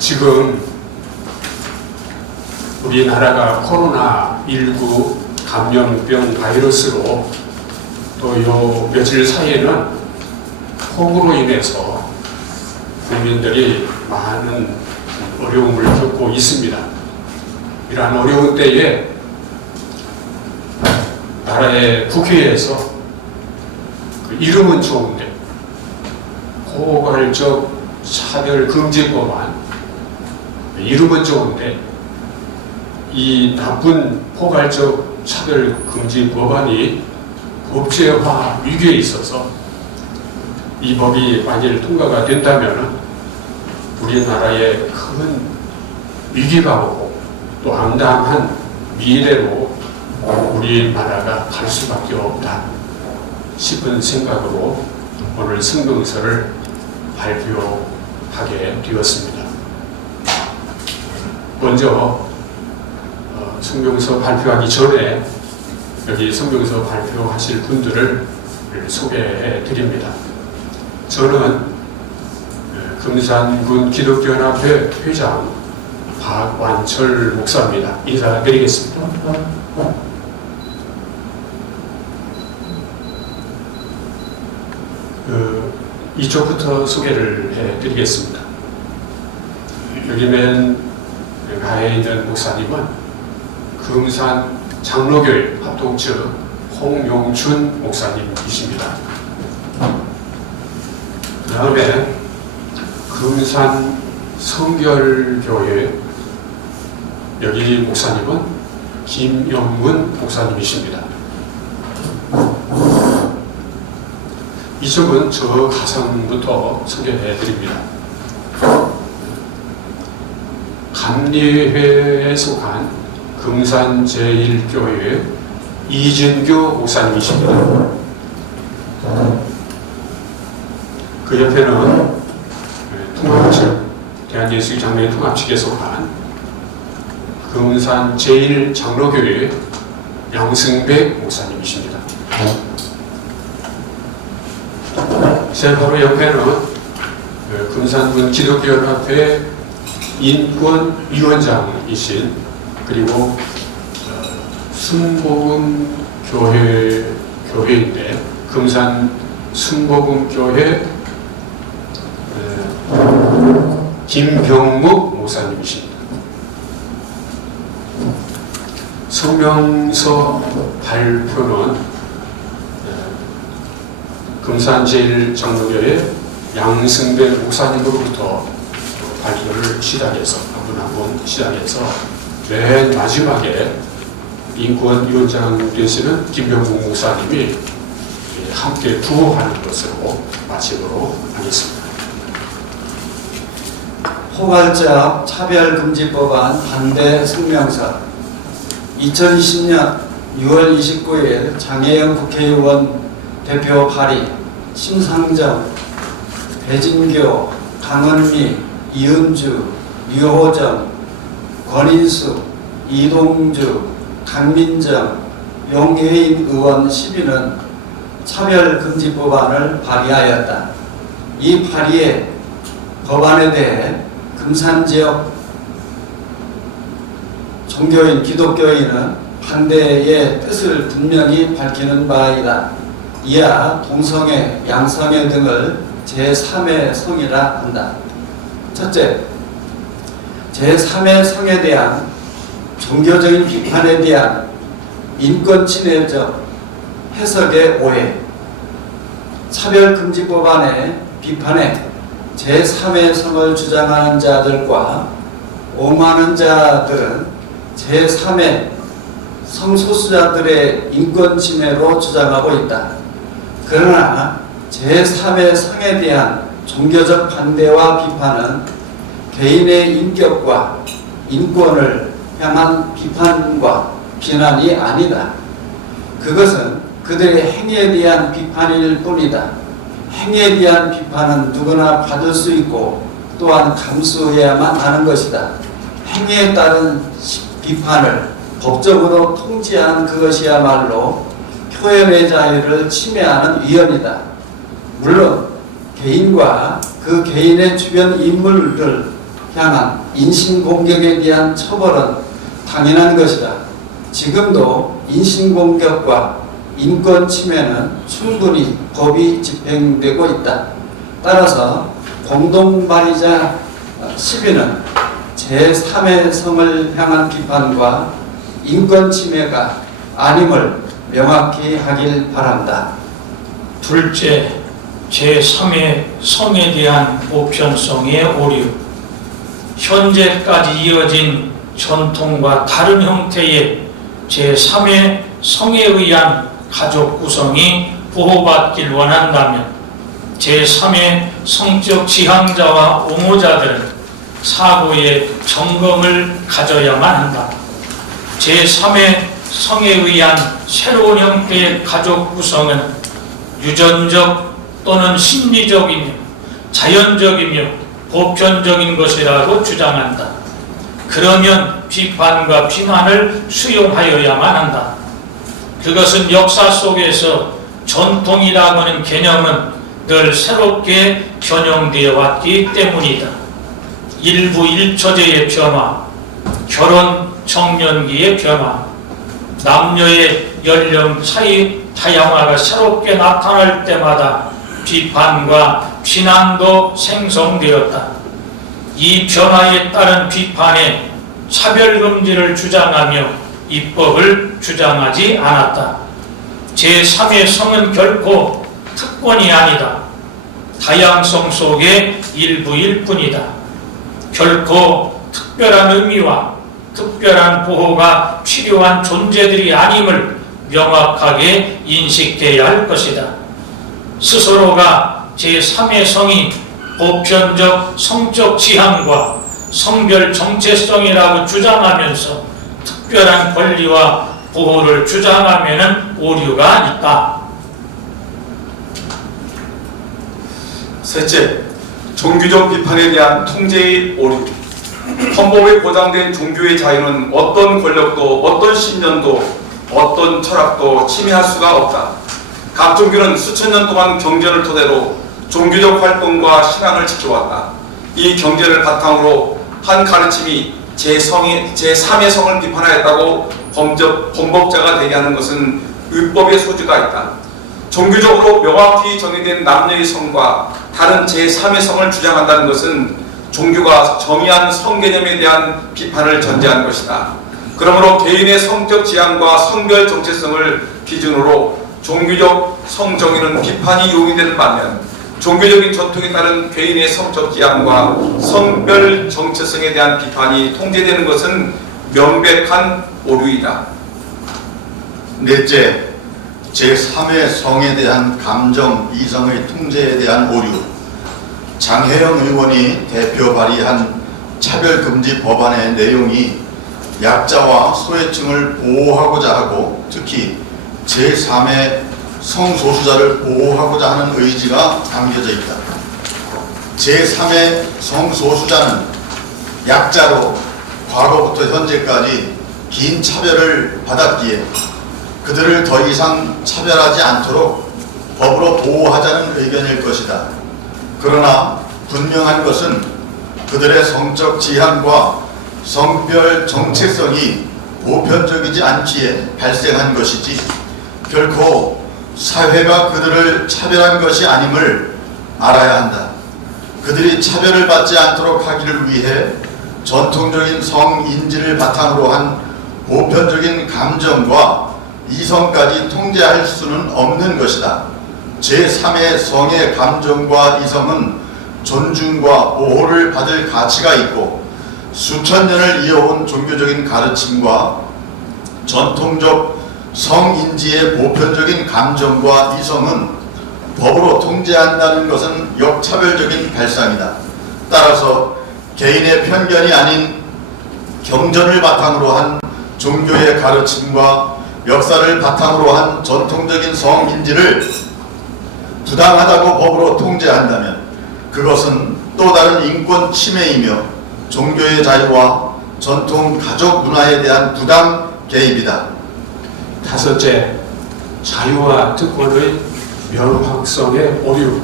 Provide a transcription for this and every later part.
지금 우리나라가 코로나19 감염병 바이러스로 또 요 며칠 사이에는 폭우로 인해서 국민들이 많은 어려움을 겪고 있습니다. 이러한 어려운 때에 나라의 국회에서 그 이름은 좋은데 포괄적 차별금지법안, 이름은 좋은데 이 나쁜 포괄적 차별금지법안이 법제화 위기에 있어서 이 법이 만일 통과가 된다면 우리나라에 큰 위기가 오고 또 암담한 미래로 우리나라가 갈 수밖에 없다 싶은 생각으로 오늘 성명서를 발표하게 되었습니다. 먼저 성명서 발표하기 전에 여기 성명서 발표하실 분들을 소개해 드립니다. 저는 금산군 기독교연합회 회장 박완철 목사입니다. 인사드리겠습니다. 이쪽부터 소개를 해드리겠습니다. 여기 맨 가에 있는 목사님은 금산 장로교회 합동측 홍용춘 목사님이십니다. 그 다음에 금산 성결교회 여기 목사님은 김영문 목사님이십니다. 이쪽은 저 가성부터 소개해 드립니다. 감리회에 속한 금산 제1교회 이진교 목사님이십니다. 그 옆에는 통합측, 대한예수교 장로회 통합측에 속한 금산 제1장로교회 양승백 목사님이십니다. 제 바로 옆에는 금산군 기독교연합회 인권위원장이신 그리고 순복음교회인데 금산 순복음교회 김병묵 목사님이십니다. 성명서 발표는 금산 제1장로교회 양승백 목사님으로부터 발표를 시작해서 한 분 한 분 시작해서 맨 마지막에 인권위원장 되시는 김병국 목사님이 함께 구호하는 것으로 마치도록 하겠습니다. 포괄적 차별금지법안 반대 성명서 2020년 6월 29일 장혜영 국회의원 대표 발의, 심상정, 배진교, 강은미, 이은주, 류호정, 권인수, 이동주, 강민정, 용혜인 의원 10인은 차별금지법안을 발의하였다. 이 발의에 법안에 대해 금산지역 종교인, 기독교인은 반대의 뜻을 분명히 밝히는 바이다. 이하 동성애, 양성애 등을 제3의 성이라 한다. 첫째, 제3의 성에 대한 종교적인 비판에 대한 인권침해적 해석의 오해, 차별금지법안의 비판에 제3의 성을 주장하는 자들과 오만한 자들은 제3의 성소수자들의 인권침해로 주장하고 있다. 그러나 제3의 성에 대한 종교적 반대와 비판은 개인의 인격과 인권을 향한 비판과 비난이 아니다. 그것은 그들의 행위에 대한 비판일 뿐이다. 행위에 대한 비판은 누구나 받을 수 있고 또한 감수해야만 하는 것이다. 행위에 따른 비판을 법적으로 통지한 그것이야말로 표현의 자유를 침해하는 위헌이다. 물론 개인과 그 개인의 주변 인물들 향한 인신공격에 대한 처벌은 당연한 것이다. 지금도 인신공격과 인권 침해는 충분히 법이 집행되고 있다. 따라서 공동발의자 시비는 제3의 성을 향한 비판과 인권 침해가 아님을 명확히 하길 바란다. 둘째, 제3의 성에 대한 보편성의 오류. 현재까지 이어진 전통과 다른 형태의 제3의 성에 의한 가족 구성이 보호받길 원한다면 제3의 성적 지향자와 옹호자들은 사고의 점검을 가져야만 한다. 제3의 성에 의한 새로운 형태의 가족 구성은 유전적 또는 심리적이며 자연적이며 보편적인 것이라고 주장한다. 그러면 비판과 비난을 수용하여야만 한다. 그것은 역사 속에서 전통이라고 하는 개념은 늘 새롭게 변형되어 왔기 때문이다. 일부 일처제의 변화, 결혼 청년기의 변화, 남녀의 연령 차이 다양화가 새롭게 나타날 때마다 비판과 비난도 생성되었다. 이 변화에 따른 비판에 차별금지를 주장하며 입법을 주장하지 않았다. 제3의 성은 결코 특권이 아니다. 다양성 속의 일부일 뿐이다. 결코 특별한 의미와 특별한 보호가 필요한 존재들이 아님을 명확하게 인식돼야 할 것이다. 스스로가 제3의 성이 보편적 성적 지향과 성별 정체성이라고 주장하면서 특별한 권리와 보호를 주장하면 오류가 있다. 셋째, 종교적 비판에 대한 통제의 오류. 헌법에 보장된 종교의 자유는 어떤 권력도 어떤 신념도 어떤 철학도 침해할 수가 없다. 각 종교는 수천 년 동안 경전을 토대로 종교적 활동과 신앙을 지켜왔다. 이 경전을 바탕으로 한 가르침이 제3의 성을 비판하였다고 범법자가 되게 하는 것은 율법의 소지가 있다. 종교적으로 명확히 정의된 남녀의 성과 다른 제3의 성을 주장한다는 것은 종교가 정의한 성 개념에 대한 비판을 전제한 것이다. 그러므로 개인의 성적 지향과 성별 정체성을 기준으로 종교적 성 정의는 비판이 용인되는 반면 종교적인 전통에 따른 개인의 성적 지향과 성별 정체성에 대한 비판이 통제되는 것은 명백한 오류이다. 넷째, 제3의 성에 대한 감정 이성의 통제에 대한 오류. 장혜영 의원이 대표 발의한 차별금지 법안의 내용이 약자와 소외층을 보호하고자 하고 특히 제3의 성소수자를 보호하고자 하는 의지가 담겨져 있다. 제3의 성소수자는 약자로 과거부터 현재까지 긴 차별을 받았기에 그들을 더 이상 차별하지 않도록 법으로 보호하자는 의견일 것이다. 그러나 분명한 것은 그들의 성적 지향과 성별 정체성이 보편적이지 않기에 발생한 것이지 결코 사회가 그들을 차별한 것이 아님을 알아야 한다. 그들이 차별을 받지 않도록 하기를 위해 전통적인 성인지를 바탕으로 한 보편적인 감정과 이성까지 통제할 수는 없는 것이다. 제3의 성의 감정과 이성은 존중과 보호를 받을 가치가 있고 수천 년을 이어온 종교적인 가르침과 전통적 성인지의 보편적인 감정과 이성은 법으로 통제한다는 것은 역차별적인 발상이다. 따라서 개인의 편견이 아닌 경전을 바탕으로 한 종교의 가르침과 역사를 바탕으로 한 전통적인 성인지를 부당하다고 법으로 통제한다면 그것은 또 다른 인권 침해이며 종교의 자유와 전통 가족 문화에 대한 부당 개입이다. 다섯째, 자유와 특권의 명확성의 오류.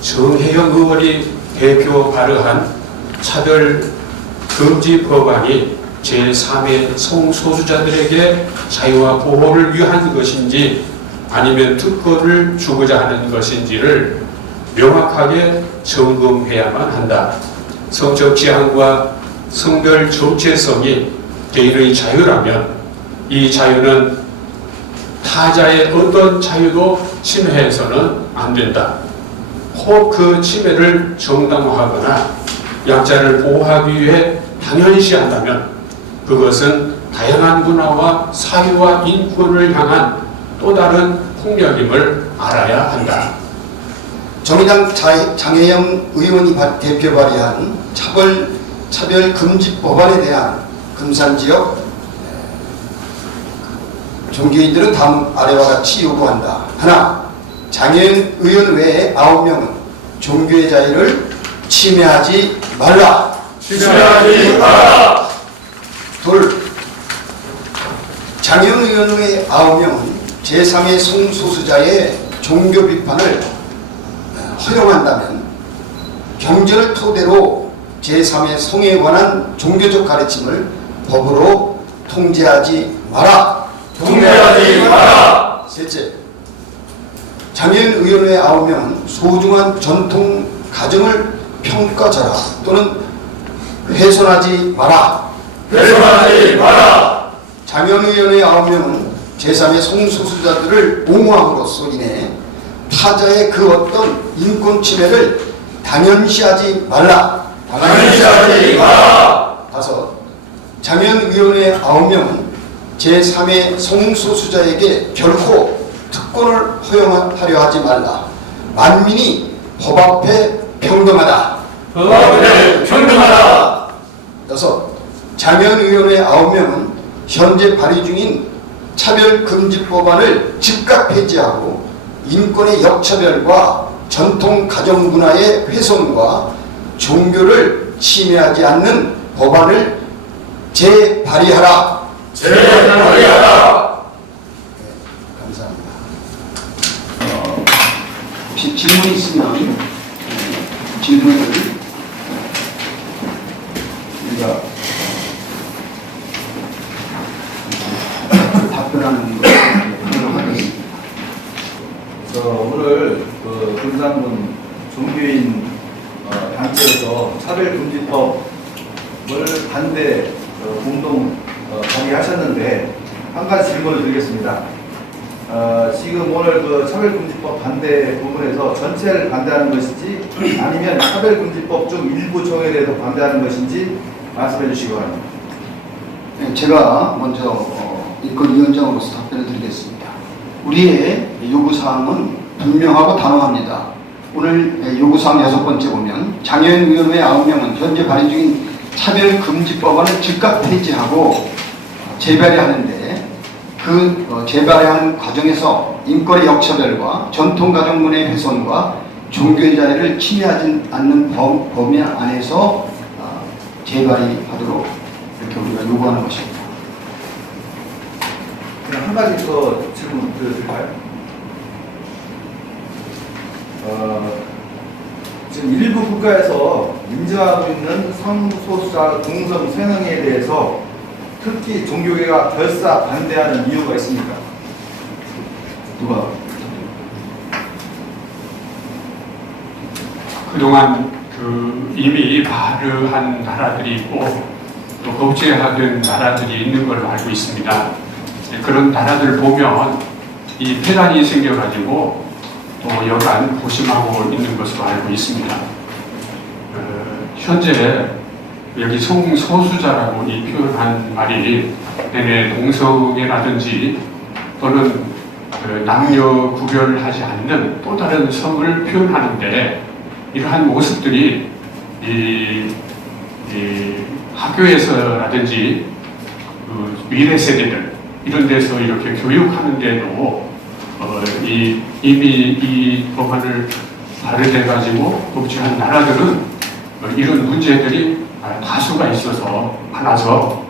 정혜영 의원이 대표 발의한 차별 금지 법안이 제3의 성소수자들에게 자유와 보호를 위한 것인지 아니면 특권을 주고자 하는 것인지를 명확하게 점검해야만 한다. 성적 지향과 성별 정체성이 개인의 자유라면 이 자유는 타자의 어떤 자유도 침해해서는 안 된다. 혹 그 침해를 정당화하거나 약자를 보호하기 위해 당연시한다면 그것은 다양한 문화와 사회와 인권을 향한 또 다른 폭력임을 알아야 한다. 정의당 장혜영 의원이 대표 발의한 차별 금지 법안에 대한 금산지역 종교인들은 다음 아래와 같이 요구한다. 하나, 장혜영 의원 외에 9명은 종교의 자유를 침해하지 말라. 침해하지 마라. 둘, 장혜영 의원 외에 9명은 제3의 성소수자의 종교 비판을 허용한다면 경전을 토대로 제3의 성에 관한 종교적 가르침을 법으로 통제하지 마라. 통제하지 마라. 셋째, 장애인 의원회 9명은 소중한 전통 가정을 평가하라 또는 훼손하지 마라. 훼손하지 마라. 장애인의원회 9명은 제3의 성소수자들을 옹호함으로써 인해 타자의 그 어떤 인권 침해를 당연시하지 말라. 당연시하지 마라. 다섯, 장애인의원회 9명은 제3의 성소수자에게 결코 특권을 허용하려 하지 말라. 만민이 법 앞에 평등하다. 법 앞에 평등하다. 여섯, 장애인의원회 9명은 현재 발의 중인 차별금지법안을 즉각 폐지하고 인권의 역차별과 전통 가정 문화의 훼손과 종교를 침해하지 않는 법안을 재발의하라. 재발의하라. 감사합니다. 혹시 질문 있으면 질문을 우리가 답변하는 것을 하겠습니다. 오늘 그 금산군 종교인 단체에서 차별금지법을 반대 공동 발의하셨는데 한 가지 질문을 드리겠습니다. 지금 오늘 그 차별금지법 반대 부분에서 전체를 반대하는 것인지 아니면 차별금지법 중 일부 정에 대해서 반대하는 것인지 말씀해 주시기 바랍니다. 네, 제가 먼저 인권위원장으로서 답변을 드리겠습니다. 우리의 요구사항은 분명하고 단호합니다. 오늘 요구사항 6번째 보면 장애인위원회 9명은 현재 발의 중인 차별금지법안을 즉각 폐지하고 재발의하는데 그 재발의하는 과정에서 인권의 역차별과 전통가정문화의 훼손과 종교의 자유를 침해하지 않는 범위 안에서 재발의하도록 이렇게 우리가 요구하는 것입니다. 그냥 한 가지 더 질문 드릴까요? 지금 일부 국가에서 인정하고 있는 성소수자 동성 쇠능에 대해서 특히 종교계가 결사 반대하는 이유가 있습니까? 누가? 그동안 이미 발의한 나라들이 있고 또 법제화된 나라들이 있는 걸로 알고 있습니다. 그런 나라들 보면 이 폐단이 생겨가지고 또 여간 고심하고 있는 것으로 알고 있습니다. 현재 여기 성소수자라고 이 표현한 말이 내내 동성애라든지 또는 남녀 구별하지 않는 또 다른 성을 표현하는데 이러한 모습들이 이 학교에서라든지 미래 세대들 이런 데서 이렇게 교육하는데도 이미 이 법안을 발의돼가지고 복지한 나라들은 이런 문제들이 다수가 있어서 많아서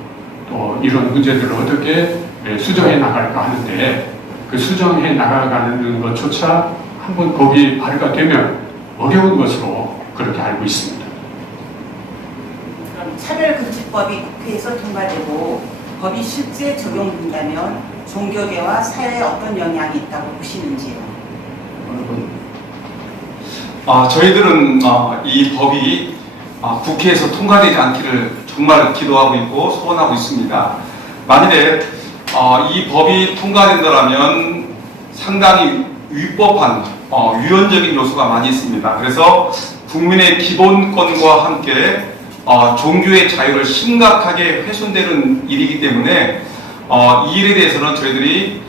또 이런 문제들을 어떻게 수정해 나갈까 하는데 그 수정해 나가가는 것조차 한번 법이 발의가 되면 어려운 것으로 그렇게 알고 있습니다. 차별금지법이 국회에서 통과되고 법이 실제 적용된다면 종교계와 사회에 어떤 영향이 있다고 보시는지요? 어느 분? 저희들은 이 법이 국회에서 통과되지 않기를 정말 기도하고 있고 소원하고 있습니다. 만일에 이 법이 통과된다면 상당히 위법한 위헌적인 요소가 많이 있습니다. 그래서 국민의 기본권과 함께 종교의 자유를 심각하게 훼손되는 일이기 때문에 이 일에 대해서는 저희들이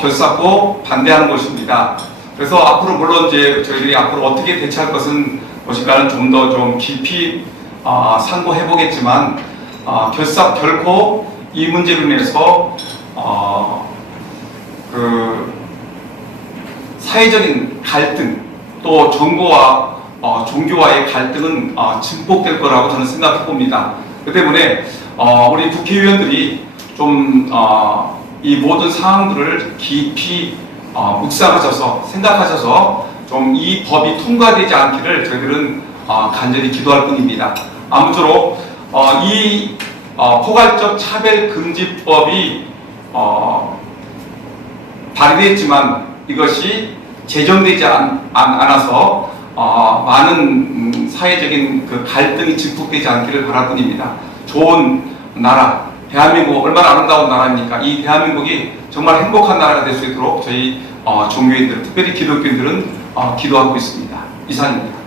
결사코 반대하는 것입니다. 그래서 앞으로 물론 이제 저희들이 앞으로 어떻게 대처할 것인가는 좀 더 좀 깊이 상고해 보겠지만 결코 이 문제로 인해서 그 사회적인 갈등 또 정부와 종교와의 갈등은 증폭될 거라고 저는 생각해 봅니다. 그 때문에 우리 국회의원들이 좀 이 모든 상황들을 깊이 묵상하셔서 생각하셔서 좀 이 법이 통과되지 않기를 저희들은 간절히 기도할 뿐입니다. 아무쪼록 이 포괄적 차별금지법이 발의됐지만 이것이 제정되지 않아서 많은 사회적인 그 갈등이 증폭되지 않기를 바랄 뿐입니다. 좋은 나라, 대한민국 얼마나 아름다운 나라입니까? 이 대한민국이 정말 행복한 나라가 될 수 있도록 저희 종교인들, 특별히 기독교인들은 기도하고 있습니다. 이상입니다.